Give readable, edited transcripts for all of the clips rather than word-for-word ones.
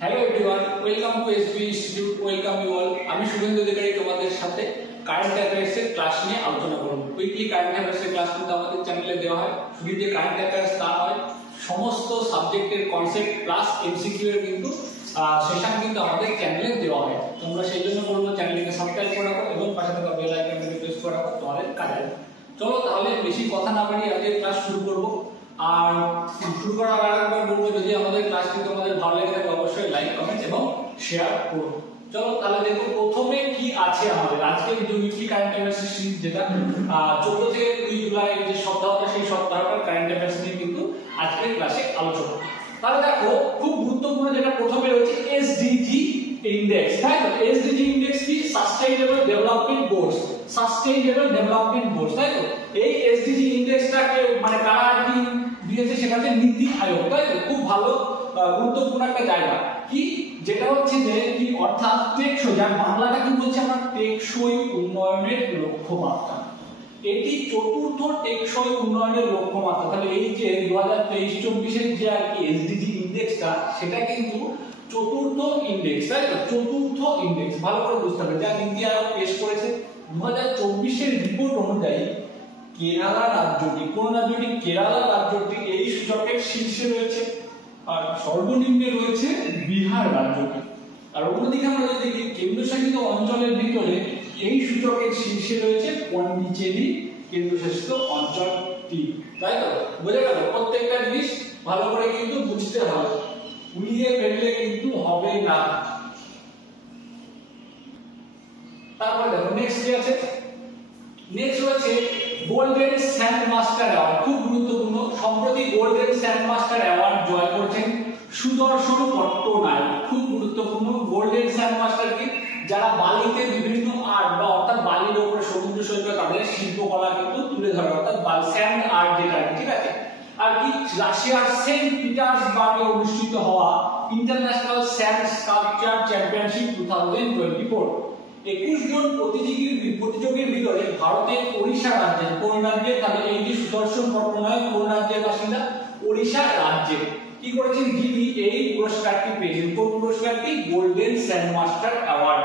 Hello everyone, welcome to SB institute. Welcome you all. আমি শুভেন্দু অধিকারী তোমাদের সাথে কারেন্ট অ্যাফেয়ার্সের ক্লাস নিয়ে আলোচনা করব। উইকলি কারেন্ট অ্যাফেয়ার্সের ক্লাস কিন্তু আমাদের চ্যানেলে দেওয়া হয়। শুধু যে কারেন্ট অ্যাফেয়ার্স তা নয়, সমস্ত সাবজেক্টের কনসেপ্ট প্লাস এমসিকিউ এর কিন্তু সেশন কিন্তু আমাদের চ্যানেলে দেওয়া হয়। তোমরা সেই জন্য বলবো চ্যানেলকে সাবস্ক্রাইব করে রাখো এবং পাশে থাকা বেল আইকনটি প্রেস করে রাখো তোমাদের কাজে। চলো তাহলে বেশি কথা না বাড়িয়ে আজকে ক্লাস শুরু করব। আর শুরু করার আগে একবার বলবো, যদি আমাদের ক্লাসটি তোমাদের ভালো লেগে থাকে অবশ্যই লাইক কমেন্ট এবং শেয়ার করো। চলো তাহলে দেখো প্রথমে কি আছে আমাদের আজকে উইকলি কারেন্ট অ্যাফেয়ার্স সিরিজ, যেটা 14 থেকে 2 জুলাই যে সপ্তাহটা, সেই সপ্তাহটার কারেন্ট অ্যাফেয়ার্স নিয়ে কিন্তু আজকের ক্লাসে আলোচনা। তাহলে দেখো খুব গুরুত্বপূর্ণ যেটা প্রথমে রয়েছে এসডিজি ইন্ডেক্স, তাই তো? এসডিজি ইন্ডেক্স কি? Sustainable development goals, sustainable development goals, তাই তো? এই এসডিজি ইন্ডেক্সটাকে মানে কারা আর কি দিয়েছে, সেটা হচ্ছে নীতি আয়োগ, তাই তো? খুব ভালো গুরুত্বপূর্ণ একটা জায়গা। কি যেটা হচ্ছে যে কি, অর্থাৎ টেকসই, যার বাংলাটা কি বলছে আমরা, টেকসই উন্নয়নের লক্ষ্যমাত্রা। এটি চতুর্থ টেকসই উন্নয়নের লক্ষ্যমাত্রা। তাহলে এই যে 2023-24 এর যে আর কি এসডিজি ইন্ডেক্সটা, সেটা কিন্তু চতুর্থ ইন্ডেক্স, তাই তো? চতুর্থ ইন্ডেক্স ভালো করে বুঝতে হবে, যা নীতি আয়োগ পেশ করেছে 2024 এর রিপোর্ট অনুযায়ী কেরালা রাজ্যটি, কোন রাজ্যটি? কেরালা রাজ্যটি এই সূচকের শীর্ষে রয়েছে, আর সর্বনিম্নে রয়েছে বিহার রাজ্যটি। আর অন্যদিকে আমরা যদি দেখি কেন্দ্রশাসিত অঞ্চলের ভিতরে এই সূচকের শীর্ষে রয়েছে পন্ডিচেরি কেন্দ্রশাসিত অঞ্চলটি, তাই তো? বোঝা গেল? প্রত্যেকটা জিনিস ভালো করে কিন্তু বুঝতে হবে, উড়িয়ে ফেললে কিন্তু হবে না। তারপরে দেখো নেক্সট কি আছে। নেক্সট রয়েছে গোল্ডেন স্যান্ড মাস্টার অ্যাওয়ার্ড, খুব গুরুত্বপূর্ণ। সম্প্রতি গোল্ডেন স্যান্ড মাস্টার অ্যাওয়ার্ড জয় করেছেন সুদর্শন পট্টনায়ক, খুব গুরুত্বপূর্ণ। গোল্ডেন স্যান্ড মাস্টার কি? যারা বালিতে বিভিন্ন আর্ট বা অর্থাৎ বালির উপরে সমুদ্র সৈকত তাদের শিল্পকলা কিন্তু তুলে ধরে, অর্থাৎ স্যান্ড আর্ট যেটা, ঠিক আছে? আর কি রাশিয়ার সেন্ট পিটার্সবার্গে অনুষ্ঠিত হওয়া ইন্টারন্যাশনাল স্যান্ড স্কাল্পচার চ্যাম্পিয়নশিপ 2024, 21 জন প্রতিযোগীর ভিতরে ভারতের ওড়িশা রাজ্যের, কোন রাজ্যের? তাহলে এই যে সুদর্শন পট্টনায়ক কোন রাজ্যের বাসিন্দা? ওড়িশা রাজ্যের। কি করেছেন? যিনি এই পুরস্কারটি পেয়েছেন। কোন পুরস্কারটি? Golden sand master award.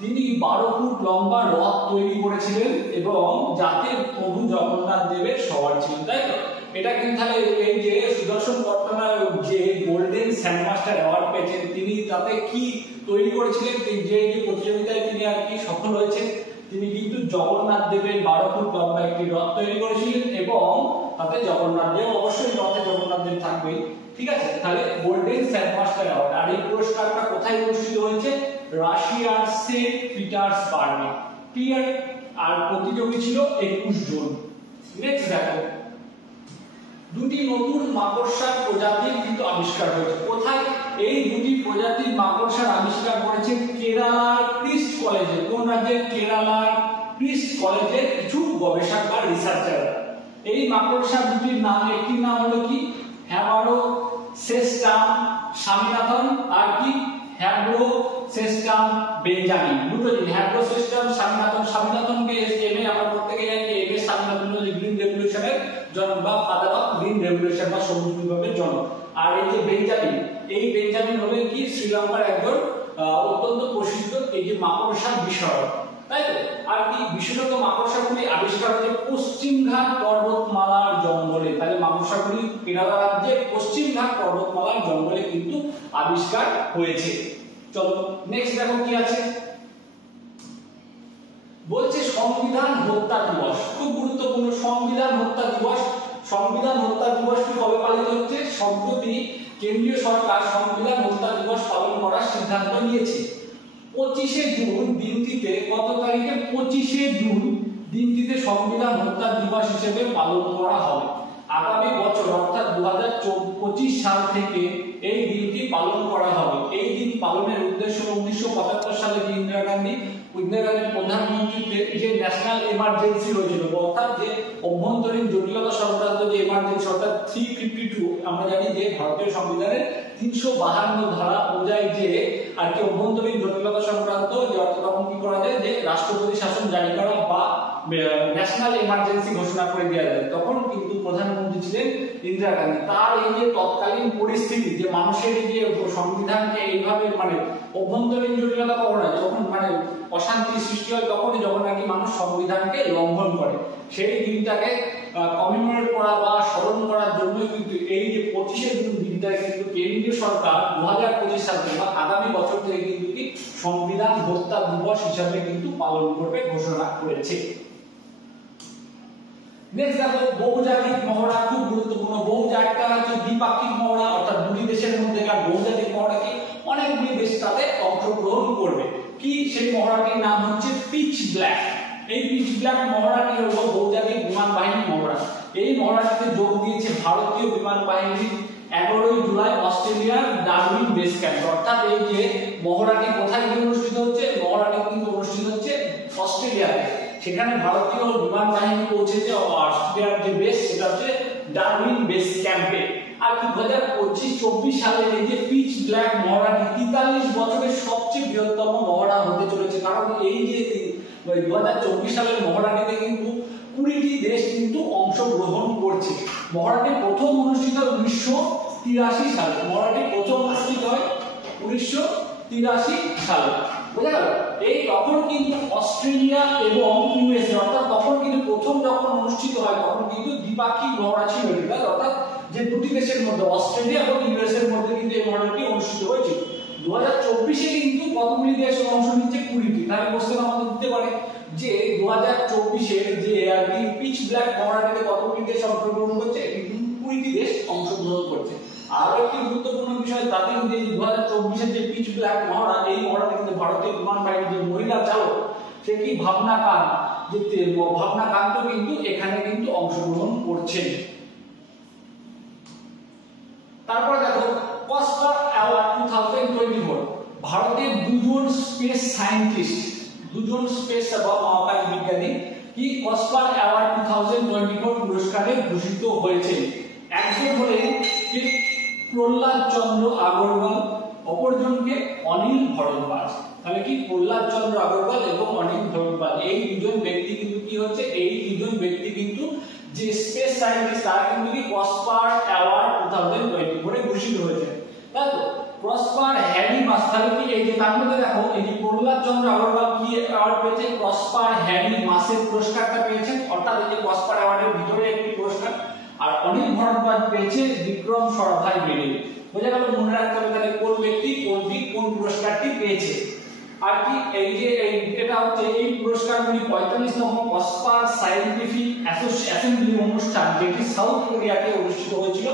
তিনি 12 ফুট লম্বা রথ তৈরি করেছিলেন এবং যাতে প্রভু জগন্নাথ দেবের সওয়ার ছিলেন, তাই তো? এটা কিন্তু তাহলে এই যে সুদর্শন পট্টনায়ক যে গোল্ডেন স্যান্ড মাস্টার অ্যাওয়ার্ড পেয়েছেন, তিনি তাতে কি তৈরি করেছিলেন? যে প্রতিযোগিতায় তিনি আর কি সফল হয়েছেন, তিনি কিন্তু জগন্নাথ দেবের 12 ফুট লম্বা একটি রথ তৈরি করেছিলেন এবং তাতে জগন্নাথ দেব, অবশ্যই রথে জগন্নাথ দেব থাকবেই, ঠিক আছে? তাহলে গোল্ডেন স্যান্ড মাস্টার অ্যাওয়ার্ড। আর এই পুরস্কারটা কোথায় অনুষ্ঠিত হয়েছে? রাশিয়ার সেন্ট পিটার্সবার্গে, ক্লিয়ার? আর প্রতিযোগী ছিল 21 জন। নেক্সট দেখো, দুটি নতুন মাকড়সার প্রজাতির কিন্তু আবিষ্কার হয়েছে। কোথায়? এই দুটি প্রজাতির মাকড়সার আবিষ্কার করেছে কেরালার ক্রিস্ট কলেজে। কোন রাজ্যের? কেরালার ক্রিস্ট কলেজের কিছু গবেষক বা রিসার্চাররা। এই মাকড়সা দুটির নাম, একটির নাম হলো কি হ্যাবারোসেস্টাম স্বামীনাথন, আর কি হ্যাবারোসেস্টাম বেঞ্জামিন। দুটো জিনিস, হ্যাবারোসেস্টাম স্বামীনাথন। স্বামীনাথনকে এমএ আমরা প্রত্যেকে জানি, এমএ স্বামীনাথন হলো গ্রিন রেভলিউশনের জনক বা ফাদার অফ গ্রিন রেভলিউশন বা সবুজ বিপ্লবের জনক। আর এই যে বেঞ্জামিন, এই বেঞ্জামিন হলেন কি শ্রীলঙ্কার একজন অত্যন্ত প্রসিদ্ধ এই যে মাকড়সা বিষয়ক, তাই তো? আর কি বিশেষত মাকড়সাগুলি আবিষ্কার হয়েছে পশ্চিমঘাট পর্বতমালার জঙ্গলে। তাহলে মাকড়সাগুলি কেরালা রাজ্যের পশ্চিমঘাট পর্বতমালার জঙ্গলে কিন্তু আবিষ্কার হয়েছে। চলো নেক্সট দেখো কি আছে। বলছে সংবিধান হত্যা দিবস, খুব গুরুত্বপূর্ণ। সংবিধান হত্যা দিবস, সংবিধান হত্যা দিবসটি কবে পালিত হচ্ছে? সম্প্রতি কেন্দ্রীয় সরকার সংবিধান হত্যা দিবস পালন করার সিদ্ধান্ত নিয়েছে 25শে জুন দিনটিতে। কত তারিখে? 25শে জুন দিনটিতে সংবিধান হত্যা দিবস হিসেবে পালন করা হবে। আগামী বছর অর্থাৎ 2025 সাল থেকে এই দিনটি পালন করা হবে। এই দিন পালনের উদ্দেশ্য 1975 সালে যে ইন্দিরা গান্ধী প্রধানমন্ত্রীতে যে ন্যাশনাল এমার্জেন্সি হয়েছিল, অর্থাৎ যে অভ্যন্তরীণ জটিলতা সংক্রান্ত যে এমার্জেন্সি, অর্থাৎ 352, আমরা জানি যে ভারতীয় সংবিধানের 352 ধারা অনুযায়ী যে আর কি অভ্যন্তরীণ জটিলতা সংক্রান্ত যে অর্থ তখন কি করা যায়, যে রাষ্ট্রপতি শাসন জারি করা বা ন্যাশনাল এমার্জেন্সি ঘোষণা করে দেওয়া যায়, তখন কিন্তু প্রধানমন্ত্রী ছিলেন ইন্দিরা গান্ধী। তার এই যে তৎকালীন পরিস্থিতি, যে মানুষের এই যে সংবিধানকে এইভাবে মানে অভ্যন্তরীণ জটিলতা কখনো যখন মানে অশান্তি সৃষ্টি হয়, তখনই যখন নাকি মানুষ সংবিধানকে লঙ্ঘন করে, সেই দিনটাকে কমিমেমোরেট করা বা স্মরণ করার জন্য কিন্তু এই যে 25শে জুন দিনটাকে কিন্তু কেন্দ্রীয় সরকার 2025 সাল থেকে বা আগামী বছর থেকে কিন্তু কি সংবিধান হত্যা দিবস হিসাবে কিন্তু পালন করবে ঘোষণা করেছে। নেক্সট দেখো বহুজাতিক মহড়া, খুব গুরুত্বপূর্ণ। একটা হচ্ছে দ্বিপাক্ষিক মহড়া, অর্থাৎ দুটি দেশের মধ্যেকার বহুজাতিক মহড়া কি অনেকগুলি দেশ তাতে অংশগ্রহণ করবে। কি সেই মহড়াটির নাম হচ্ছে পিচ ব্ল্যাক। এই পিচ ব্ল্যাক মহড়াটি হলো বহুজাতিক বিমান বাহিনী মহড়া। এই মহড়াটিতে যোগ দিয়েছে ভারতীয় বিমান বাহিনীর 11 জুলাই অস্ট্রেলিয়ার ডারউইন বেস ক্যাম্প। অর্থাৎ এই যে মহড়াটি কোথায় অনুষ্ঠিত হচ্ছে, মহড়াটি কিন্তু অনুষ্ঠিত হচ্ছে অস্ট্রেলিয়াতে। সেখানে ভারতীয় বিমান বাহিনী পৌঁছেছে অস্ট্রেলিয়ার যে বেস, সেটা হচ্ছে ডারউইন বেস ক্যাম্পে। আর 2025-24 সালে এই যে পিচ ব্ল্যাক মহড়াটি 43 বছরের সবচেয়ে বৃহত্তম মহড়া হতে চলেছে। কারণ এই যে 2024 সালের মহড়াটিতে কিন্তু 20টি দেশ কিন্তু অংশগ্রহণ করছে। মহড়াটি প্রথম অনুষ্ঠিত হয় 1983 সালে। মহড়াটি প্রথম অনুষ্ঠিত হয় 1983 সালে। বুঝা গেল? এই তখন কিন্তু অস্ট্রেলিয়া এবং ইউএসএ, অর্থাৎ তখন কিন্তু প্রথম যখন অনুষ্ঠিত হয় তখন কিন্তু দ্বিপাক্ষিক মহড়া ছিল, অর্থাৎ যে দুটি দেশের মধ্যে অস্ট্রেলিয়া এবং ইউএসএ এর মধ্যে কিন্তু এই মহড়াটি অনুষ্ঠিত হয়েছিল। 2024-এ কিন্তু কতগুলি দেশ অংশ নিচ্ছে? 20টি। তাহলে কোশ্চেন আমাদের দিতে পারে যে 2024-এর যে পিচ ব্ল্যাক মহড়াটিতে কতগুলি দেশ অংশগ্রহণ করছে? 20টি দেশ অংশগ্রহণ করছে। আরো একটি গুরুত্বপূর্ণ বিষয়, তাতে কিন্তু 2024-এর যে পিচ ব্ল্যাক মহড়া, এই মহড়াতে কিন্তু ভারতীয় বিমান বাহিনীর যে মহিলা চালক, সে কি ভাবনা কান্ত কিন্তু এখানে কিন্তু অংশগ্রহণ করছেন। তারপর দেখো কসপার অ্যাওয়ার্ড 2024। ভারতের দুজন স্পেস সায়েন্টিস্ট, দুজন স্পেস বা মহাকাশ বিজ্ঞানী কি কসপার অ্যাওয়ার্ড 2024 পুরস্কারে ভূষিত হয়েছে। একজন হলেন কি প্রহ্লাদ চন্দ্র আগরওয়াল, অপরজনকে অনিল ভরদ্বাজ। তাহলে কি প্রহ্লাদ চন্দ্র আগরওয়াল এবং অনিল ভরদ্বাজ, এই দুজন ব্যক্তি কিন্তু কি হচ্ছে, এই দুজন ব্যক্তি কিন্তু যে স্পেস সায়েন্টিস্ট, তারা কিন্তু কি কসপার অ্যাওয়ার্ড 2024 এ ভূষিত হয়েছে। তাই তো প্রসপার হ্যারি মাস, তাহলে কি এই যে তার মধ্যে দেখো এই যে প্রহ্লাদ চন্দ্র আগরওয়াল কি অ্যাওয়ার্ড পেয়েছে? প্রসপার হ্যারি মাসের পুরস্কারটা পেয়েছেন, অর্থাৎ এই যে প্রসপার অ্যাওয়ার্ডের ভিতরে একটি পুরস্কার। আর অনিল ভরদ্বাজ পেয়েছে বিক্রম সরাভাই মেডেল। বোঝা গেল? মনে রাখতে হবে তাহলে কোন ব্যক্তি কোন পুরস্কারটি পেয়েছে। আর কি এই যে এটা হচ্ছে এই পুরস্কারগুলি 45তম কসপার সায়েন্টিফিক অ্যাসেম্বলি অনুষ্ঠান, যেটি সাউথ কোরিয়াতে অনুষ্ঠিত হয়েছিল,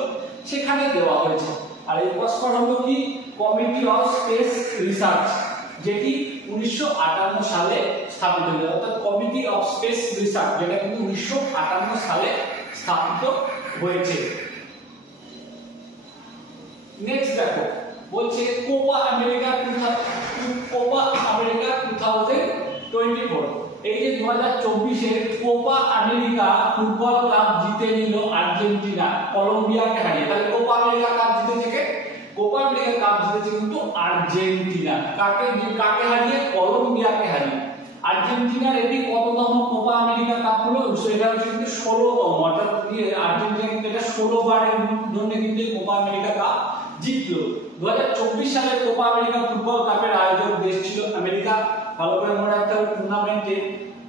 সেখানে দেওয়া হয়েছে। আর এই কসপার হলো কি কমিটি অফ স্পেস রিসার্চ, যেটি 1958 সালে স্থাপিত হয়েছে। অর্থাৎ কমিটি অফ স্পেস রিসার্চ, যেটা কিন্তু 1958 সালে স্থাপিত হয়েছে। নেক্সট দেখো বলছে কোপা আমেরিকা 2024। এই যে 2024-এর কোপা আমেরিকা ফুটবল কাপ জিতে নিল আর্জেন্টিনা কলম্বিয়াকে হারিয়ে। তাহলে কোপা আমেরিকা কাপ জিতেছে কে? কোপা আমেরিকা কাপ জিতেছে কিন্তু আর্জেন্টিনা। কাকে হারিয়ে? কলম্বিয়াকে হারিয়ে। আর্জেন্টিনার এটি কততম কোপা আমেরিকা কাপ হলো? সেটা হচ্ছে কিন্তু 16তম। অর্থাৎ আর্জেন্টিনা কিন্তু এটা 16 বারের জন্য কিন্তু কোপা আমেরিকা কাপ জিতলো। 2024 সালের কোপা আমেরিকা ফুটবল কাপের আয়োজক দেশ ছিল আমেরিকা। ভালো করে মনে রাখতে হবে টুর্নামেন্টে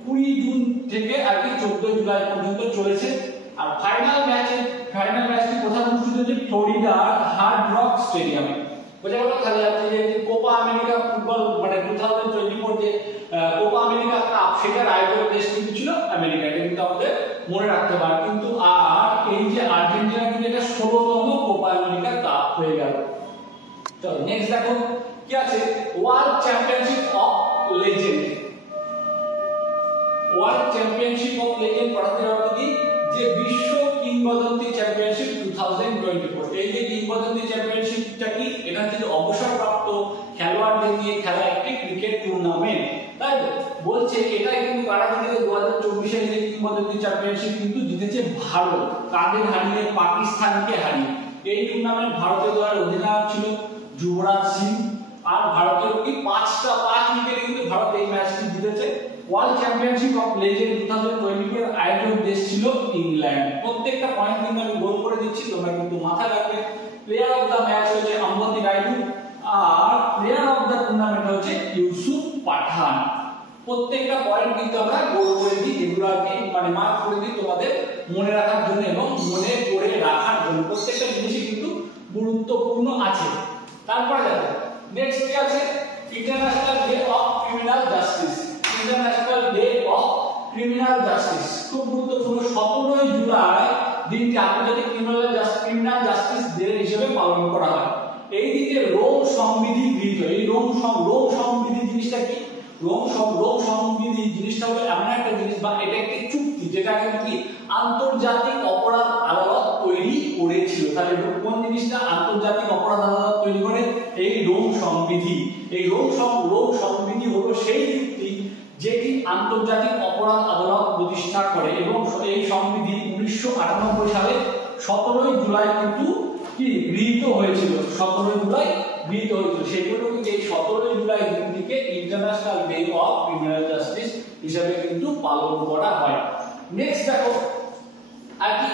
20 জুন থেকে আর কি 14 জুলাই পর্যন্ত চলেছে। আর ফাইনাল ম্যাচটি কোথায় অনুষ্ঠিত হচ্ছে? ফ্লোরিডার হার্ড রক স্টেডিয়ামে। বোঝা গেল? তাহলে যে কোপা আমেরিকা ফুটবল মানে 2024 যে কোপা আমেরিকা কাপ, সেটার আয়োজক দেশ কিন্তু ছিল আমেরিকা। এটা কিন্তু আমাদের মনে রাখতে হবে। কিন্তু আর এই যে আর্জেন্টিনা কিন্তু এটা 16তম কোপা আমেরিকা কাপ হয়ে গেল। চলো নেক্সট দেখো কি আছে, world championship of legend. World championship of legend পড়াতে হবে কি, যে বিশ্ব কিংবদন্তি চ্যাম্পিয়নশিপ 2024। এই যে কিংবদন্তি চ্যাম্পিয়নশিপটা কি, এটা হচ্ছে অবসরপ্রাপ্ত খেলোয়াড়দের নিয়ে খেলা একটি ক্রিকেট টুর্নামেন্ট। তাই বলছে এটা কিন্তু কারা জিতেছে? 2024-এর যে কিংবদন্তি চ্যাম্পিয়নশিপ কিন্তু জিতেছে ভারত। কাদের হারিয়ে? পাকিস্তানকে হারিয়ে। এই টুর্নামেন্ট ভারতের দলের অধিনায়ক ছিল যুবরাজ সিং। আর ভারতের কি 5 উইকেটে কিন্তু ভারত এই ম্যাচটি জিতেছে। ওয়ার্ল্ড চ্যাম্পিয়নশিপ অফ লেজেন্ড 2024 এর আয়োজক দেশ ছিল ইংল্যান্ড। প্রত্যেকটা পয়েন্ট কিন্তু আমি গোল করে দিচ্ছি, তোমরা কিন্তু মাথায় রাখবে। প্লেয়ার অফ দা ম্যাচ হচ্ছে আম্বতি রাইডু, আর প্লেয়ার অফ দা টুর্নামেন্ট হচ্ছে ইউসুফ পাঠান। প্রত্যেকটা পয়েন্ট কিন্তু আমরা গোল করে দিই, যেগুলো আমি মানে মার্ক করে দিই তোমাদের মনে রাখার জন্য এবং মনে করে রাখার জন্য। প্রত্যেকটা জিনিসই কিন্তু গুরুত্বপূর্ণ আছে। তারপরে দেখো নেক্সট কি আছে, international day of criminal justice. International day of criminal justice খুব গুরুত্বপূর্ণ। 17 জুলাই দিনটি আন্তর্জাতিক ক্রিমিনাল জাস্টিস ডে হিসেবে পালন করা হয়। এই দিনে রোম সংবিধি গৃহীত। এই রোম সংবিধি জিনিসটা কি? রোম সংবিধি জিনিসটা হলো এমন একটা জিনিস বা এটা একটি চুক্তি যেটাকে কি আন্তর্জাতিক অপরাধ আদালত তৈরি করেছিল। তাহলে কোন জিনিসটা আন্তর্জাতিক অপরাধ আদালত তৈরি করে? এই রোম সংবিধি। এই রোম সংবিধি হলো সেই চুক্তি যেটি আন্তর্জাতিক অপরাধ আদালত প্রতিষ্ঠা করে এবং এই সংবিধি 1998 সালে 17 জুলাই কিন্তু কি গৃহীত হয়েছিল। 17 জুলাই গৃহীত হয়েছিল। সেগুলো কিন্তু এই 17 জুলাই দিনটিকে international day of criminal justice হিসেবে কিন্তু পালন করা হয়। নেক্সট দেখো আর কি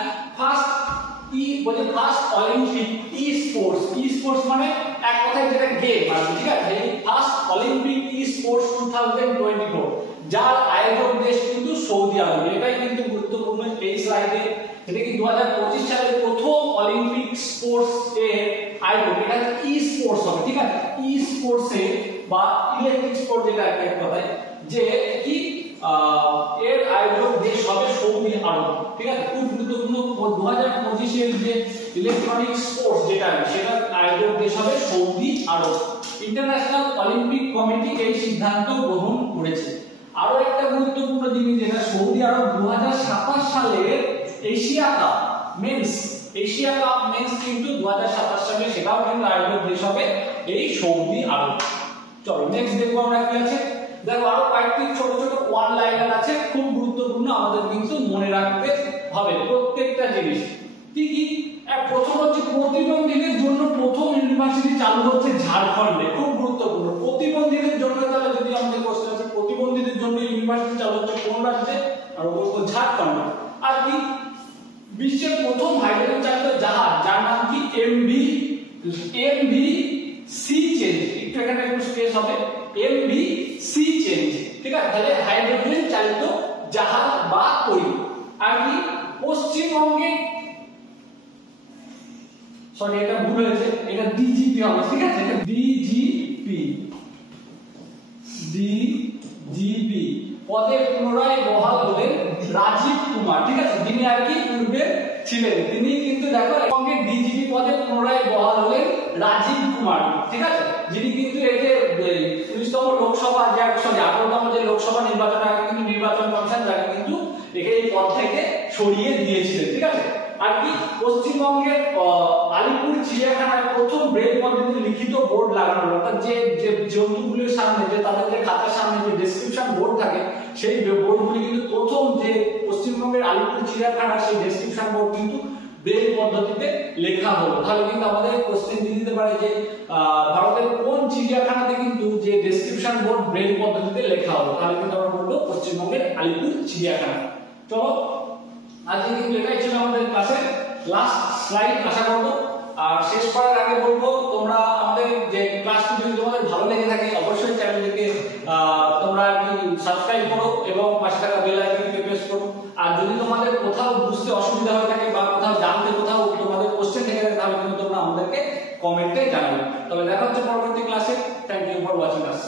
ফার্স্ট অলিম্পিক ই স্পোর্টস মানে এক কথায় যেটা গেম আছে, ঠিক আছে। এই ফার্স্ট অলিম্পিক ই স্পোর্টস 2024 যার আয়োজক দেশ কিন্তু সৌদি আরব। এটাই কিন্তু গুরুত্বপূর্ণ এই স্লাইডে। এটা কি 2025 সালের প্রথম অলিম্পিক স্পোর্টস এর আয়োজক। এটা ই স্পোর্টস হবে, ঠিক আছে। ই স্পোর্টস এ বা ইলেকট্রিক স্পোর্ট যেটা এক কথায় যে কি এর আয়োজক দেশ হবে সৌদি আরব, ঠিক আছে। খুব গুরুত্বপূর্ণ 2025 এর যে ইলেকট্রনিক স্পোর্টস যেটা সেটার আয়োজক দেশ হবে সৌদি আরব। ইন্টারন্যাশনাল অলিম্পিক কমিটি এই সিদ্ধান্ত গ্রহণ করেছে। আরো একটা গুরুত্বপূর্ণ জিনিস যেটা সৌদি আরব 2027 সালের এশিয়া কাপ মেন্স কিন্তু 2027 সালে সেটাও কিন্তু আয়োজক দেশ হবে এই সৌদি আরব। চলো নেক্সট দেখবো আমরা কি আছে। দেখো আরো কয়েকটি ছোট ছোট ওয়ান লাইনার আছে, খুব গুরুত্বপূর্ণ, আমাদের কিন্তু মনে রাখতে হবে প্রত্যেকটা জিনিস। কি কি? প্রথম হচ্ছে প্রতিবন্ধীদের জন্য প্রথম ইউনিভার্সিটি চালু হচ্ছে ঝাড়খণ্ডে। খুব গুরুত্বপূর্ণ। প্রতিবন্ধীদের জন্য, তাহলে যদি আমাদের কোশ্চেন আছে প্রতিবন্ধীদের জন্য ইউনিভার্সিটি চালু হচ্ছে কোন রাজ্যে? আর বলবো ঝাড়খণ্ডে। আর কি? বিশ্বের প্রথম হাইড্রোজেন চালিত জাহাজ যার নাম কি এমভি সি চেঞ্জ। একটু এখানে একটু স্পেস হবে, এমভি সি চেঞ্জ, ঠিক আছে। তাহলে হাইড্রোজেন চালিত জাহাজ বা তৈরি। আর কি? পশ্চিমবঙ্গে সরি এটা ভুল হয়েছে, এটা ডিজিপি হবে, ঠিক আছে। এটা ডিজিপি পদে পুনরায় বহাল হলেন রাজীব কুমার, ঠিক আছে। যিনি আর কি পূর্বে ছিলেন, তিনি কিন্তু দেখো সঙ্গে ডিজিপি পদে পুনরায় বহাল হলেন রাজীব কুমার, ঠিক আছে। যিনি কিন্তু এই যে 19তম লোকসভা যে 18তম যে লোকসভা নির্বাচন আগে কিন্তু নির্বাচন কমিশন যাকে কিন্তু এই পদ থেকে সরিয়ে দিয়েছিলেন, ঠিক আছে। আর কি? পশ্চিমবঙ্গের আলিপুর চিড়িয়াখানায় প্রথম ব্রেল পদ্ধতিতে লিখিত বোর্ড লাগানো হলো। অর্থাৎ যে জন্তুগুলির সামনে যে তাদের যে খাতার সামনে যে ডেসক্রিপশন বোর্ড থাকে সেই বোর্ডগুলি কিন্তু প্রথম যে পশ্চিমবঙ্গের আলিপুর চিড়িয়াখানা সেই ডেসক্রিপশন বোর্ড কিন্তু ব্রেল পদ্ধতিতে লেখা হলো। তাহলে কিন্তু আমাদের কোশ্চেন দিয়ে দিতে পারে যে ভারতের কোন চিড়িয়াখানাতে কিন্তু যে ডেসক্রিপশন বোর্ড ব্রেল পদ্ধতিতে লেখা হলো। তাহলে কিন্তু আমরা বলবো পশ্চিমবঙ্গের আলিপুর চিড়িয়াখানা। চলো আজকে কিন্তু এটাই ছিল আমাদের ক্লাসের লাস্ট স্লাইড আশা করব। আর শেষ করার আগে বলবো তোমরা আমাদের যে ক্লাসটি যদি তোমাদের ভালো লেগে থাকে অবশ্যই চ্যানেলটিকে তোমরা সাবস্ক্রাইব করো এবং পাশে থাকা বেল আইকনটিকে প্রেস করো। আর যদি তোমাদের কোথাও বুঝতে অসুবিধা হয়ে থাকে বা কোথাও জানতে কোথাও তোমাদের কোশ্চেন থেকে থাকে তাহলে কিন্তু তোমরা আমাদেরকে কমেন্টে জানাবে। তবে দেখা হচ্ছে পরবর্তী ক্লাসে। Thank you for watching us.